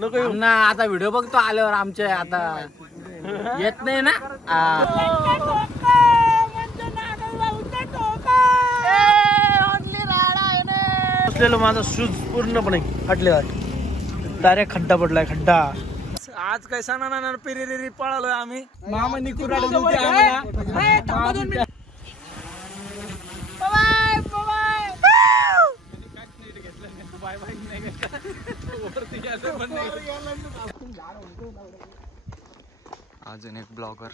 नको ना, आता व्हिडिओ बघतो आल्यावर आमचे आता येत नाही ना. माझा शूज पूर्णपणे फाटलेला आहे, डायरेक्ट खड्डा पडलाय, खड्डा. आज काय सणा पिरी पळालोय आम्ही. मामा निकून अजून एक ब्लॉगर.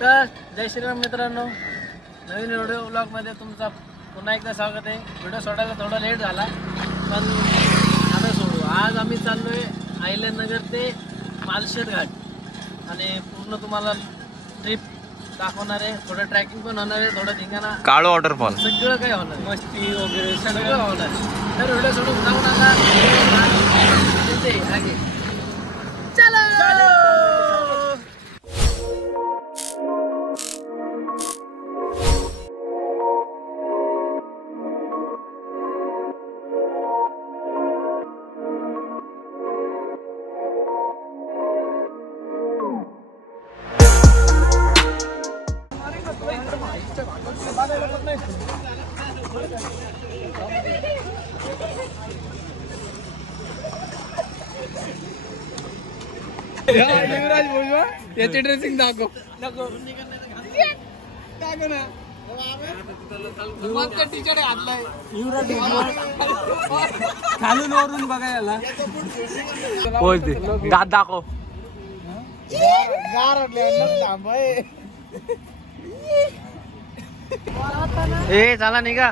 तर जय श्रीराम मित्रांनो, नवीन व्हिडिओ ब्लॉग मध्ये तुमचा पुन्हा एकदा स्वागत आहे. व्हिडिओ सोडायला थोडा लेट झाला, पण आता सोडू. आज आम्ही चाललोय अहिल्यानगर ते मालशेत घाट, आणि पूर्ण तुम्हाला ट्रिप दाखवणार आहे. थोडं ट्रॅकिंग पण होणार आहे, थोडं धिंगाणा, काळो वॉटरफॉल, सगळं काही होणार, मस्ती वगैरे सगळं होणार. तर व्हिडिओ सोडून जाऊ नका. आगे चलो. युवराज बोलवा, याची ड्रेसिंग दाखव. टीचर घातलाय खालून वरून बघायला. दात दाखव. ए चला निघा.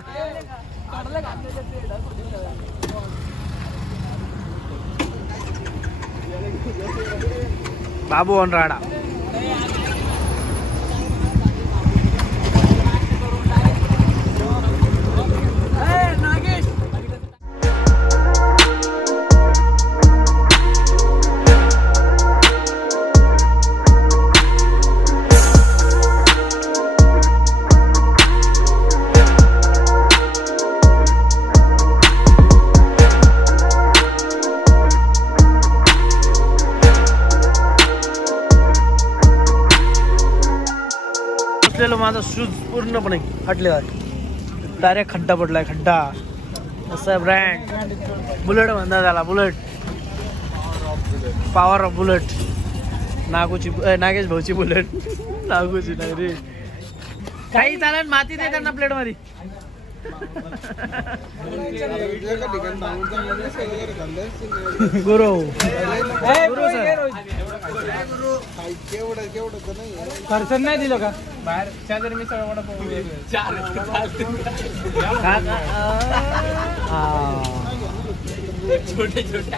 बाबू राडा. माझा शूज पूर्णपणे फाटलेला आहे, डायरेक्ट खड्डा पडलाय, खड्डा. असं ब्रँड बुलेट म्हणतात त्याला, bullet, power of bullet. Nagesh भाऊची बुलेट. नागूची नाही रे, काही चालेल. माती दे त्यांना प्लेट मध्ये. गुरु खर्च नाही दिलं का बाहेर? शेजारी मी सगळं वडापाव छोटे छोटे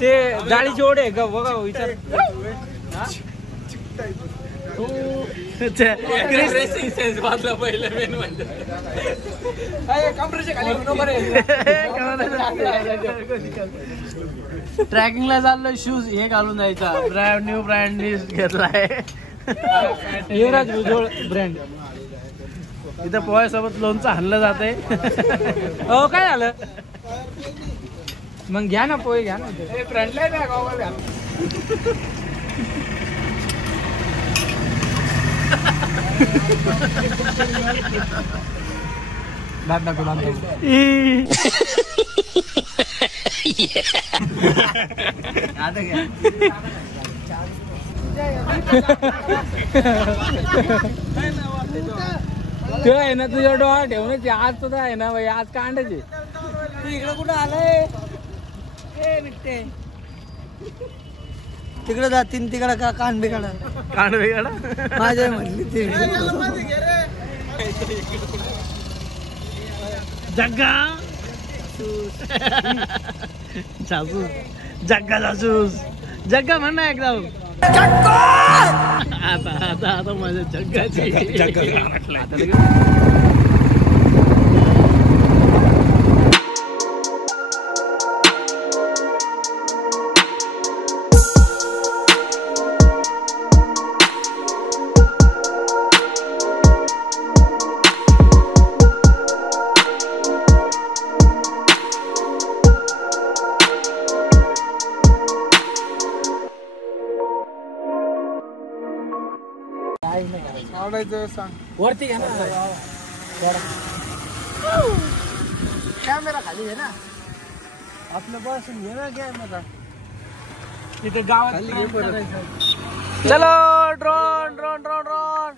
ते गाडीची ओढ आहे का बघा, विचार. ट्रॅकिंगला चाललोय, शूज हे घालून जायचा. न्यू ब्रँड घेतलाय, युवराज भुजोळ ब्रँड. इथं पोह्यासोबत लोणचं हल्लं जाते. हो काय झालं मग? घ्या ना पोहे, घ्या ना. फ्रंटला दात दाखव, दात ते आहे ना तुझ्या डोळा ठेवण्याची. आज सुद्धा आहे ना भाई, आज कांडाचे. तू इकडे कुठं आलंय? तिकडे जातीन, तिकडे का कान बिघडा, कान बिघडा माझ्या म्हणली ती जग्गा. जासूस जग्गा जासूस जग्गा म्हण ना एकदम आता माझ्या जग्गाची वरती घ्या ना कॅमेरा खाली आहे ना आपलं बसून घे ना कॅमेरा तिथे गावात चलो drone drone drone drone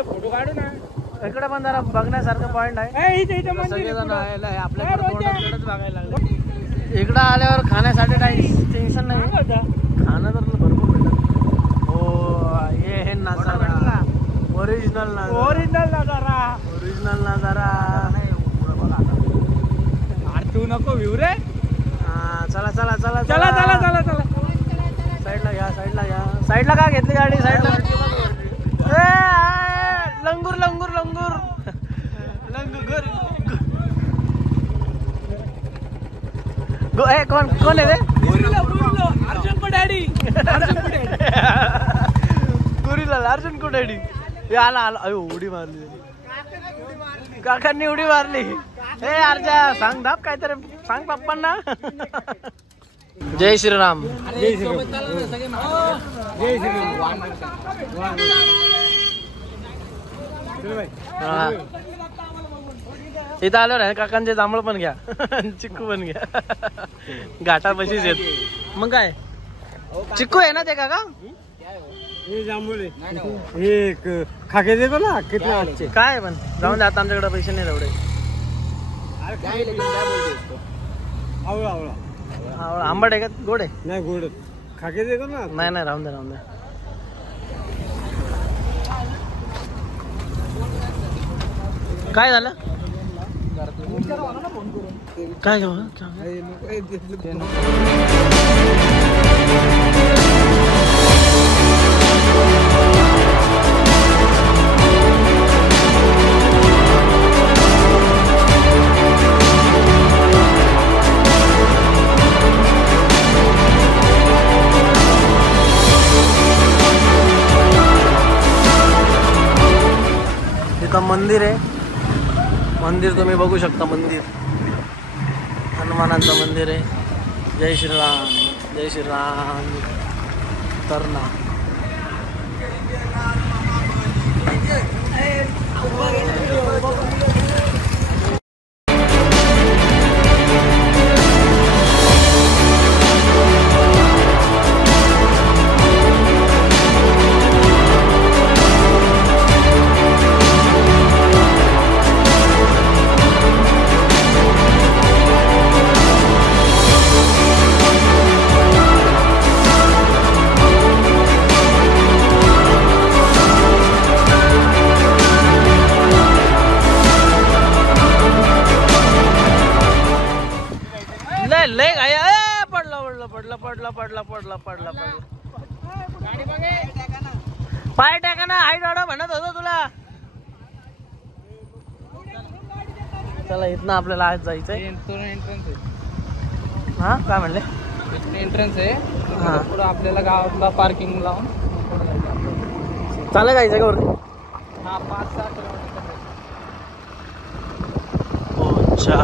photo काढू ना इकडे पण जरा बघण्यासारखं पॉइंट आहे सगळेजण आपल्याकडे बघायला लागले इकडं आल्यावर खाण्यासाठी काही टेन्शन नाही खाणं तर भरपूर भेटत हो हे नजारा ओरिजिनल नजारा तू नको विव रे चला चला चला चला चला चला चला साईडला घ्या साईडला का घेतली गाडी साईडला लंगूर लंगूर लंगूर लंगूर कोण कोण आहे रे अर्जुन को डॅडी गुरीलाल अर्जुन को डॅडी हे आला अयो उडी मारली काकांनी उडी मारली हे अर्जा सांग दाब काहीतरी सांग पप्पांना जय श्रीराम जय श्रीराम इथं आल्यावर आहे काकांचे जांभळ पण घ्या चिक्कू पण घ्या घाटा बशीच येत मग काय चिक्कू आहे ना ते काका जांभूळ एक खाके देतो ना किती आजचे काय पण जाऊन द्या आता आमच्याकडे पैसे नाही तेवढे आंबट आहे का गोड आहे नाही गोड खाके देतो ना नाही राहून द्या काय झालं काय घेऊ इथं मंदिर आहे मंदिर तुम्ही बघू शकता मंदिर हनुमानांचं मंदिर आहे जय श्रीराम तरणा लय घाया पडला पाय टाका ना हाईट वाढव म्हणत होतो तुला चला इथनं आपल्याला आज जायचंय एंट्रन्स आहे हा काय म्हणले एंट्रन्स आहे पुढे आपल्याला गावातला पार्किंग लावून चालेल का जागेवर? हा 5-6 किलोमीटर. अच्छा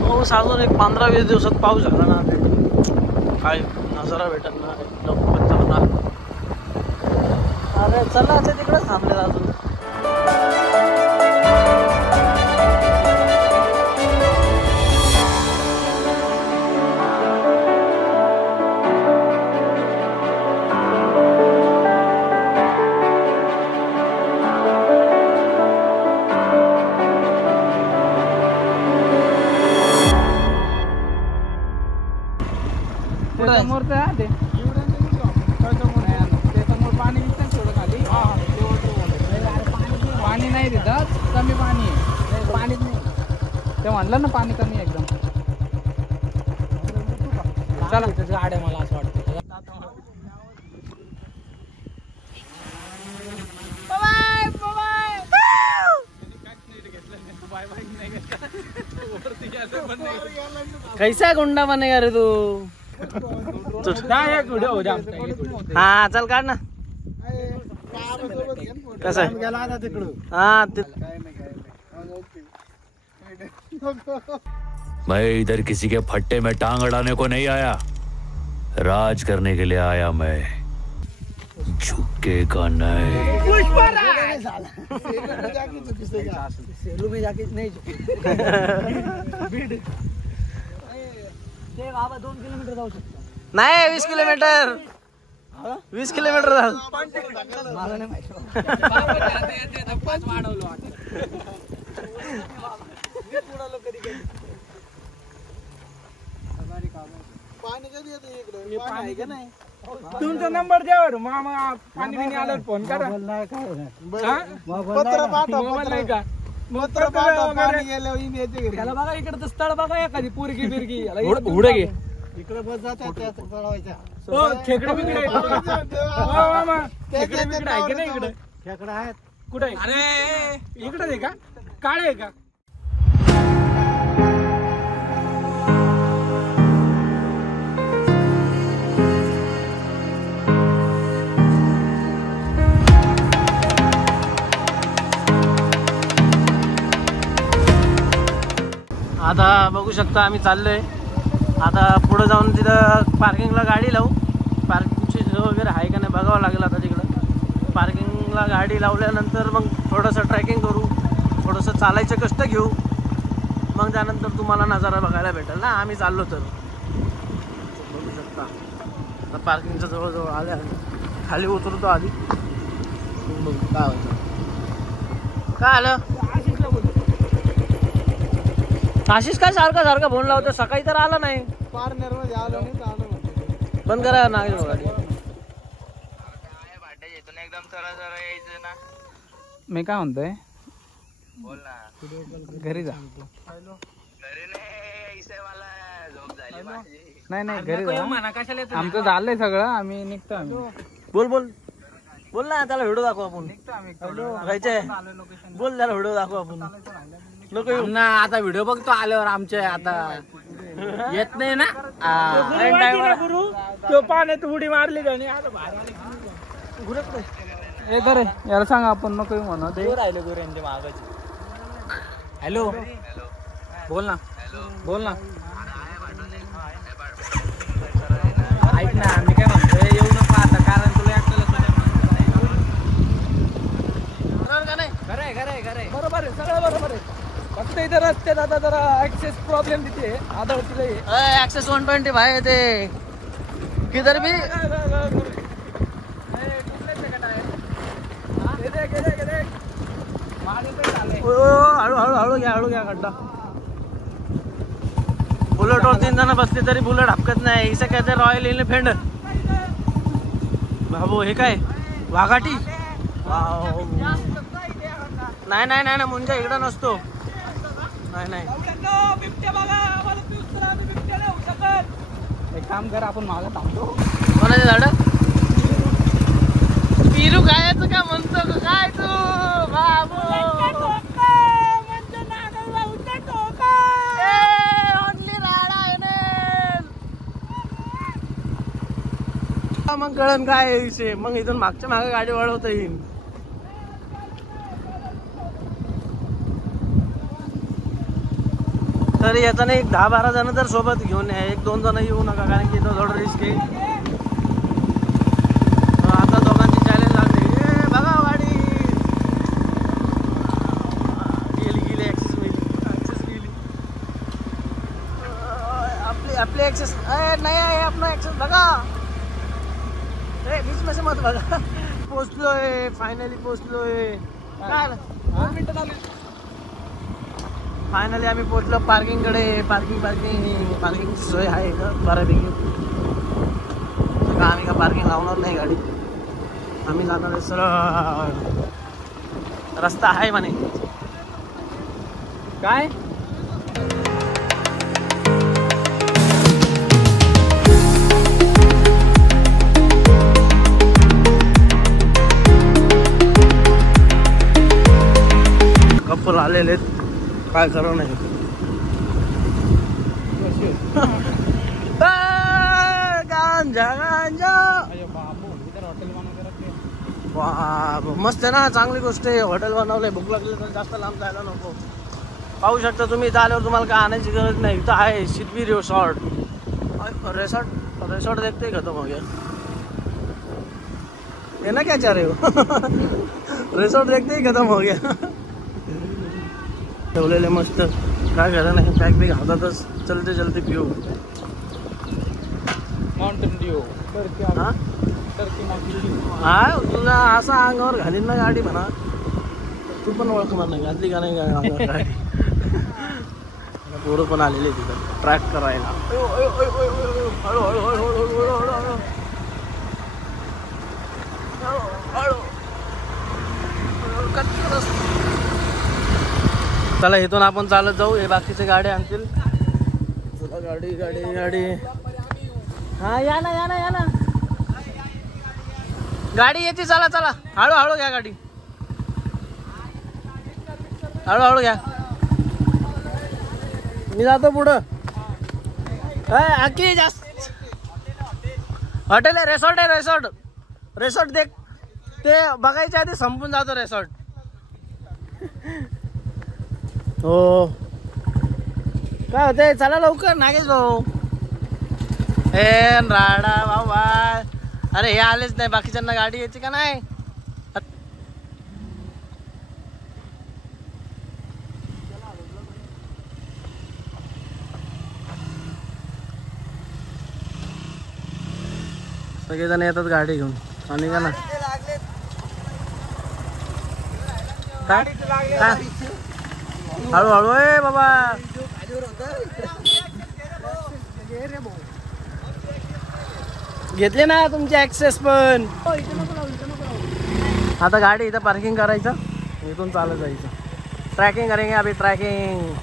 पाऊस अजून एक 15-20 दिवसात पाऊस झाला ना काय नजारा भेटत ना एकदम खतरनाक. अरे चला आता तिकडेच थांबले अजून. समोरचं आहे ते समोर पाणी दिसतं थोडं खाली. पाणी नाही तिथं कमी पाणी आहे. पाणीच नाही ते म्हणलं ना पाणी कमी आहे एकदम. चला गाड्या मला असं वाटतं. कैसा गुंडा बनेगा रे तू? हा चल काढ ना. कसं आहे? हा मैं इधर किसी के फट्टे में टांग अड़ाने को नहीं आया, राज करने के लिए आया मैं, झुकेगा नहीं. सेलू में जाके नहीं ते बाबा 2 किलोमीटर जाऊ शकतो. नाही 20 किलोमीटर 20 किलोमीटर झालं. मला नाही माहिती. तुमचा नंबर द्यावर मामा पाणी बिणी आल्यावर फोन करा. पत्र मोबाईल नाही का? त्याला बघा इकडे स्थळ बघा एखादी पोरगी बिरगी उडे घे. इकडे बस जातात त्या चढवायच्या. खेकडे बिकडे खेकडे बिकडे आहे की नाही इकडे? खेकडा आहेत. कुठे? अरे इकडे आहे का? काळे आहे का? आता बघू शकता आम्ही चाललोय. आता पुढे जाऊन तिथं पार्किंगला गाडी लावू. पार्किंगची सोय वगैरे आहे का नाही बघावं लागेल. आता तिकडं पार्किंगला गाडी लावल्यानंतर मग थोडंसं ट्रॅकिंग करू, थोडंसं चालायचे कष्ट घेऊ. मग त्यानंतर तुम्हाला नजारा बघायला भेटेल ना. आम्ही चाललो तर बघू शकता. आता पार्किंगच्या जवळजवळ आल्या, खाली उतरतो आधी. बघू काय होतं. काय आलं आशिष? काय सारखा फोन लावतो? सकाळी तर आला नाही. पार्टनर मध्ये आलो नाही तर आलो. बंद करा ना गाडी. मी काय म्हणतोय, घरी जा. नाही घरी जा. आमचं झालंय सगळं, आम्ही निघतो. आम्ही बोल ना. त्याला व्हिडिओ दाखवू आपण. निघतो आम्ही. जायचंय. बोल त्याला व्हिडिओ दाखवू आपण. नको येऊ ना आता व्हिडिओ बघतो आल्यावर. आमचे आता येत नाही ना. तो पाण्यात उडी मारली का नाही? आता हे करे याला सांगा आपण नको येऊ म्हणा. ते राहिले गोऱ्यांच्या मागाचे. हॅलो बोल ना. ऐक ना मी काय म्हणतोय, येऊ नको आता, कारण तुला बरोबर आहे, सगळं बरोबर आहे. फक्त इथे रस्त्यात आता जरा ऍक्सेस प्रॉब्लेम तिथे आढळते. ऍक्सेस 125 आहे ते किधर भी. हळू घ्या खड्डा. बुलेट वर 3 जण बसले तरी बुलेट हपकत नाही. इसे कहते रॉयल एलिफंट. बाबू हे काय वाघाटी? नाही मुंजा इकडं नसतो. नाही एक काम कर, आपण मागं थांबतो. कोणाचे झाड? पिरू खायचं का म्हणतो काय तू बाबू? मग कळण काय आहे विषय, मग इथून मागच्या मागे गाडी वळवता येईल. तर येताना एक 10-12 जण तर सोबत घेऊन या, 1-2 जण येऊ नका, कारण की तो थोडं रिस्क आहे. आता दोघांची चॅलेंज लागली. बघा गाडी गेली ऍक्सेस गेली. आपली ऍक्सेस नाही आहे, आपला ऍक्सेस बघा. बीच मध्ये मत बघा. पोचलोय, फायनली पोचलोय. फायनली आम्ही पोचलो पार्किंग कडे. पार्किंगची सोय आहे का बऱ्यापैकी. आम्ही का पार्किंग लावणार नाही गाडी, आम्ही जाणार आहे सरळ. रस्ता आहे म्हणे काय. कपल आलेले काय खरं नाही. गांजा मस्त आहे ना, चांगली गोष्ट आहे. हॉटेल बनवलंय, भूक लागली तर जास्त लांब जायला नको. पाहू शकता तुम्ही, इथं आल्यावर तुम्हाला काय आणायची गरज नाही. इथं आहे शिदवी रिसॉर्ट. रिसॉर्ट देखते का तो मग ये ना क्या चाह रहे हो. रिसॉर्ट देखते ही खतम हो गया. ठेवलेले मस्त, काय खरं नाही. पॅक बी हातातच, चलते पिऊ. माउंटेन ड्यू हा तुला असा अंगावर घालीन ना गाडी म्हणा, तू पण ओळखणार नाही घातली का नाही अंगावर गाडी. पोरं पण आलेले तिथं ट्रॅक करायला. चला इथून आपण चालत जाऊ. हे बाकीचे गाडी आणतील. चला गाडी. हा या ना गाडी येते. चला हळू घ्या गाडी, हळू घ्या. मी जातो पुढं. आकी जास्त हॉटेल आहे, रिसॉर्ट देख. ते बघायच्या आधी संपून जातो रिसॉर्ट. हो काय होते, चला लवकर नागेश भाऊ. राडा बाबा, अरे हे आलेच नाही, बाकीच्यांना गाडी यायची का नाही. सगळेजण येतात गाडी घेऊन. आणि का ना हळू आहे बाबा. घेतले ना तुमचे ऍक्सेस पण. आता गाडी इथं पार्किंग करायचं, इथून चालत जायचं. ट्रॅकिंग करेंगे अभी, ट्रॅकिंग.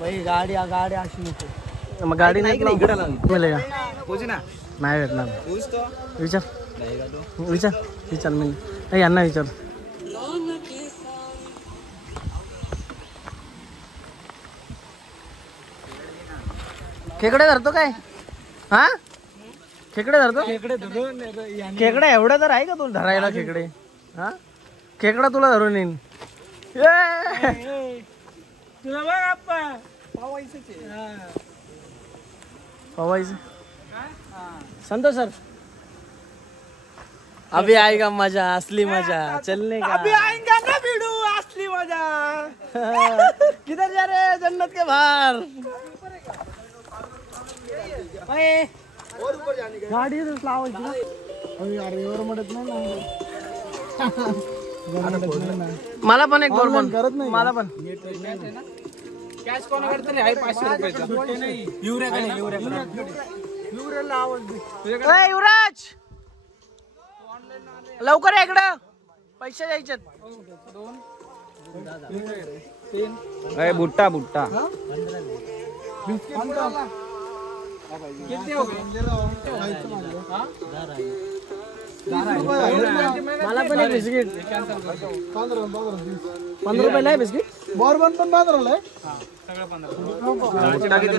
भाई गाडी अशी नको. मग गाडी नाही मिळेगा, ना नाही भेटणार. विचार मी यांना विचार. खेकडे धरतो काय? हा खेकडे धरतो. खेकडे एवढं तर आहे का तुला धरायला खेकडे? हा खेकडा तुला धरून येईन. तुला बघ आप्पा पवायचं. संतोष सर अभी आएगा मजा, असली मजा. चलने का अभी आएगा ना भिड़ू, असली मजा. किधर जा रहे हैं? जन्नत के बाहर. गाडी लावायची ना. मला पण एक बोल करत नाही. मला पण कॅश कोणाकडे तरी आहे 500 रुपयाचा. युवराज लवकर या इकडं, पैसे द्यायचे. बुट्टा मला पण एक बिस्किट. 15 रुपयाला आहे बिस्किट. बॉर्बन पण 15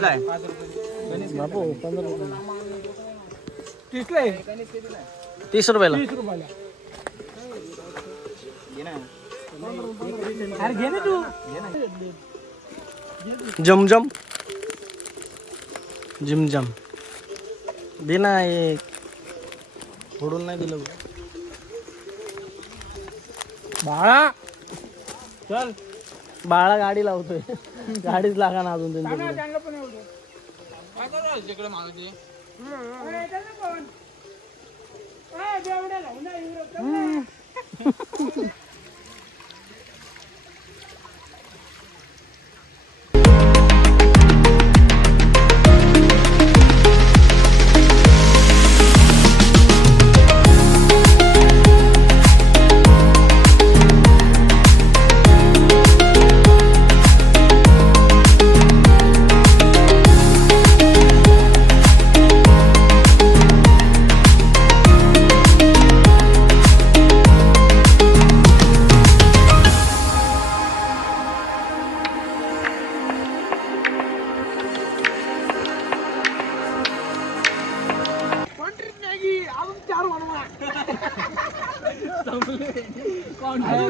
आहे. बापू 15 रुपये. 30 रुपयाला. अरे घे ना तू. जमजम जिमजम दे ना. एक फोडून नाही दिलं बाळा चल. बाळा गाडी लावतोय. गाडीच लागा ना अजून त्यांच्याकडे.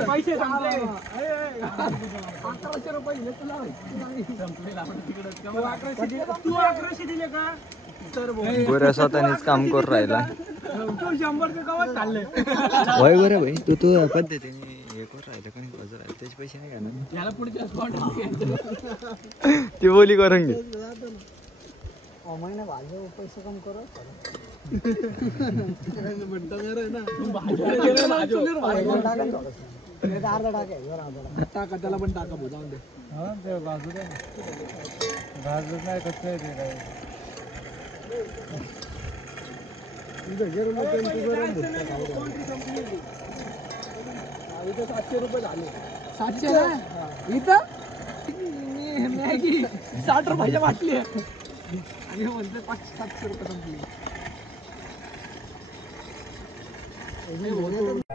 पैसे संपले. तू 1100 दिले का? गोऱ्या स्वतःनेच काम करून राहिला. तू 100 गावात चालले. वय बरं भाई तू तू पद्धतीने हे करून राहिलं का नाही बाजू राहिलं त्याचे पैसे नाही घेणार. याला पुढच्या स्पॉट ती बोली करून घे. पैसे कम करो. टाका त्याला पण टाका भाऊ जाऊन दे. बाजू दे बाजू नाही कसं आहे ते काय. इथं 700 रुपये झाले. 700 ना इथं मॅगी 60 रुपयाच्या वाटली आहे. आणि म्हणते 500-700 रुपये संपली.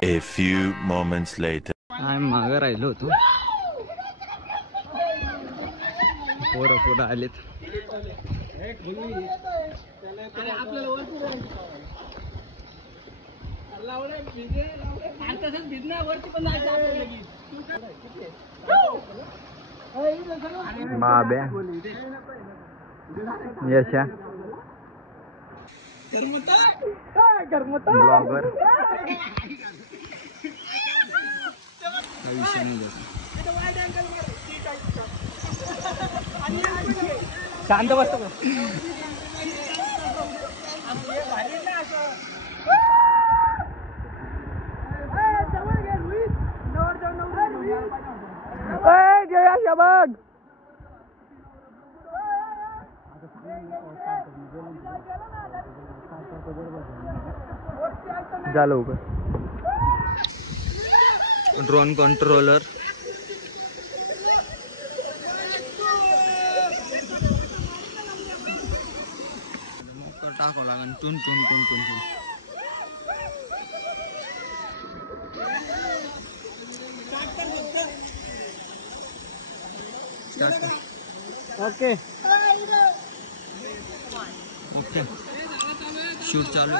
A few moments later. आम्ही मागं राहिलो होतो. पोरं आलेत. बाब्या यशा ब्लॉगर शांत बसतो. बघ झालं उभं. ड्रोन कंट्रोलर टाकावं लागेल. टून टून टून टून टून. ओके ओके शूट चालू.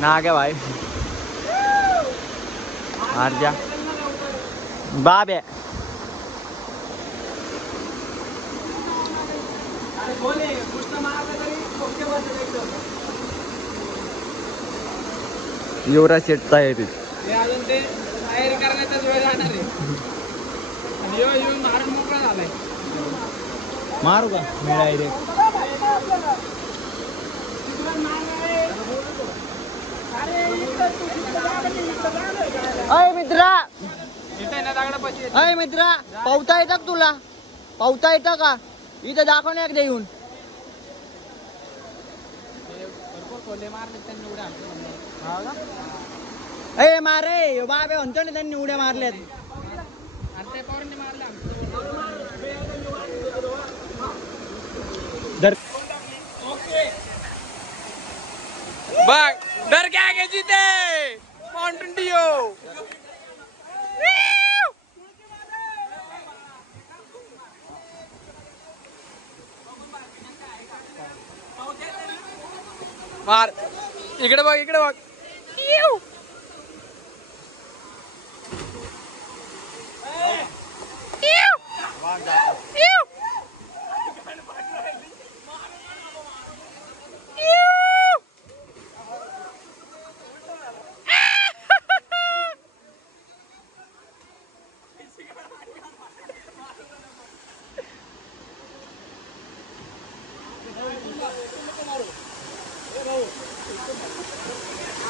ना क्या भाई आरजा बाप है. युवराज शेट तयारी. तयारी करण्याचाच वेळ जाणार आहे. आणि येऊन मारून मोकळा झालाय. मारू का मी डायरेक्ट. अय मित्रा इथे ना दगडापाशी अय मित्रा पावता येतं का तुला? पावता येतं का? इथं दाखव ना एकदा येऊन. बोलले मारले त्यांनी उड्या ए मारे बाबे म्हणतो ना त्यांनी उड्या मारल्यात. आणि ते पोरांनी मारले आमचं. बघ डर क्या आगे जीते माउंटेन डियो. मार इकडे बघ इकडे बघ.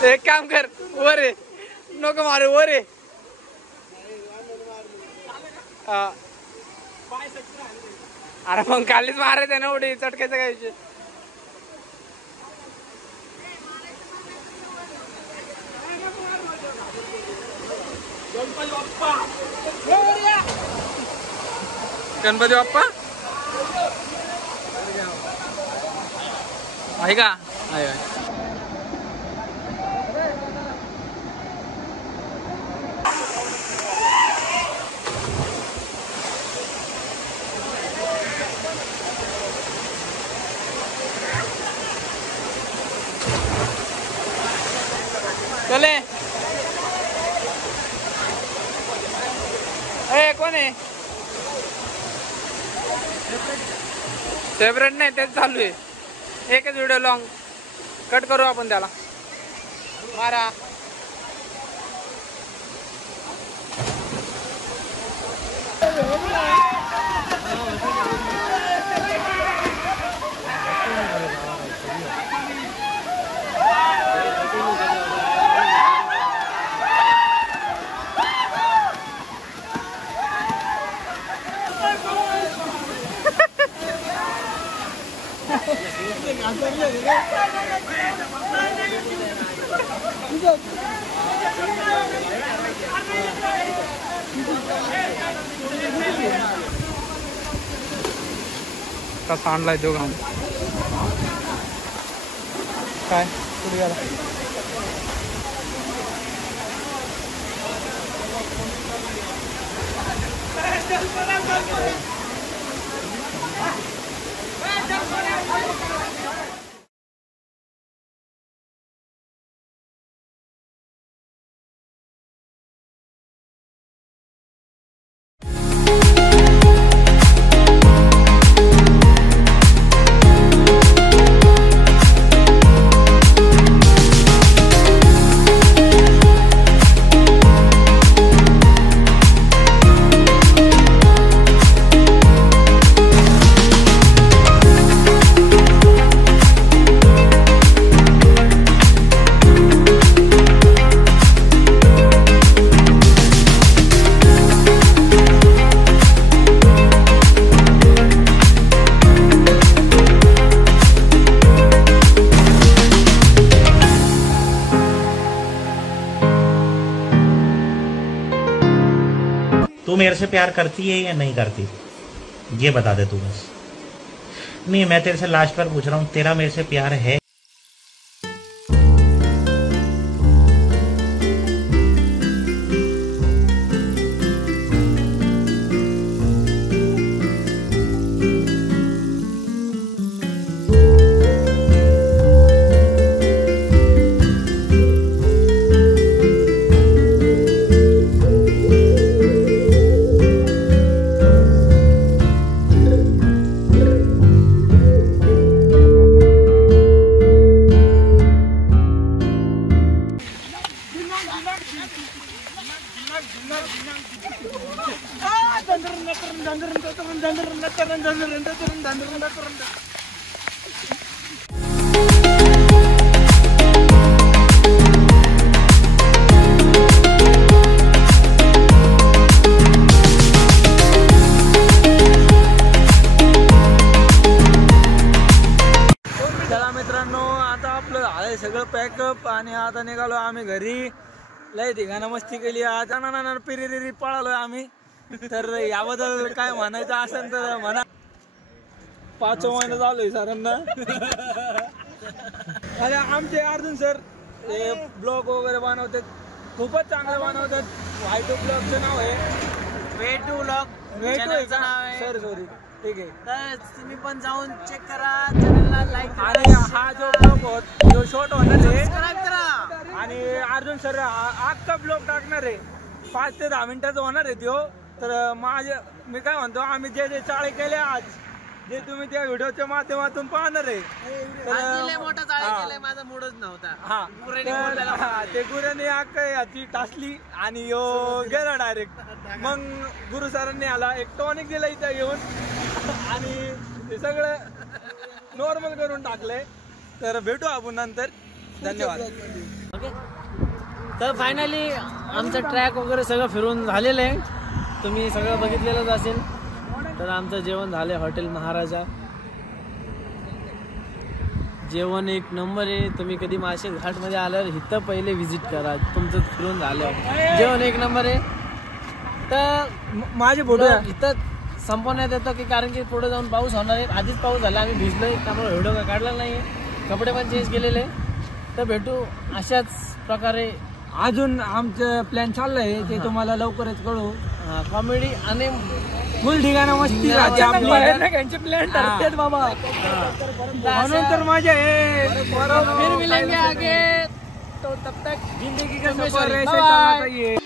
एक काम कर वर आहे नको मारू वर आहे. अरे मग खालीच मारायचं ना उडी चटकायचं काय विषय. गणपती बाप्पा आहे का? आहे चले. ए कोण आहे? सेपरेट नाही तेच चालू आहे. एकच व्हिडिओ लॉंग कट करू आपण त्याला. मारा कसा आणलाय तो घाम काय पुढे गेला. तू मेरे से प्यार करती है या नहीं करती ये बता दे तू बस. नहीं मैं तेरे से लास्ट बार पूछ रहा हूँ तेरा मेरे से प्यार है. पॅकअप आणि आता निघालो आम्ही घरी. लय ठिकाणं मस्ती केली आज. पिरिरी पळालोय आम्ही. तर याबद्दल काय म्हणायचं असेल तर म्हणा. 5 महिने चालू सरांना. अरे आमचे अर्जुन सर ते ब्लॉग वगैरे बनवतात, खूपच चांगले बनवतात. वायटू ब्लॉगचं नाव आहे. वेटू व्लॉग वेटू नाव आहे. सर सॉरी ठीक आहे. तर तुम्ही पण जाऊन चेक करा, चॅनलला लाईक आणि हा जो ब्लॉग जो शॉर्ट होणार आहे करा. आणि अर्जुन सर आजचा ब्लॉग टाकणार आहे. 5 ते 10 मिनिटाचा होणार आहे तो. तर मी काय म्हणतो, आम्ही जे जे चाळे केले आज, जे तुम्ही त्या व्हिडिओच्या माध्यमातून पाहणार आहे. मोठा चाळे केलाय, माझा मूडच नव्हता. हा ते गुराने याची टासली आणि यो गेला डायरेक्ट. मग गुरु सरांनी आला एक टॉनिक दिला इथं येऊन आणि ते सगळं नॉर्मल करून टाकलंय. तर भेटू आपण नंतर. धन्यवाद. ओके, तर फायनली आमचं ट्रॅक वगैरे सगळं फिरून झालेलं आहे. तुम्ही सगळं बघितलेलंच असेल. तर आमचं जेवण झालंय हॉटेल महाराजा. जेवण एक नंबर आहे. तुम्ही कधी मासे घाटमध्ये आल्यावर इथं पहिले व्हिजिट करा. तुमचं फिरून झालं जेवण एक नंबर आहे. तर माझे फोटो इथं संपवण्यात येतं की कारण की पुढे जाऊन पाऊस होणार आहे. आधीच पाऊस झाला, आम्ही भिजलोय, त्यामुळे व्हिडिओ काढला नाही. कपडे पण चेंज केलेले. तर भेटू अशाच प्रकारे. अजून आमचं प्लॅन चाललंय ते तुम्हाला लवकरच कळू. कॉमेडी आणि फुल ठिकाणं मस्ती राहते आपली. प्लॅन ठरतात बाबा. म्हणून तर माझ्या फिर मिलेंगे आगे. तो तब तक जिंदगी का सफर ऐसे चलना चाहिए.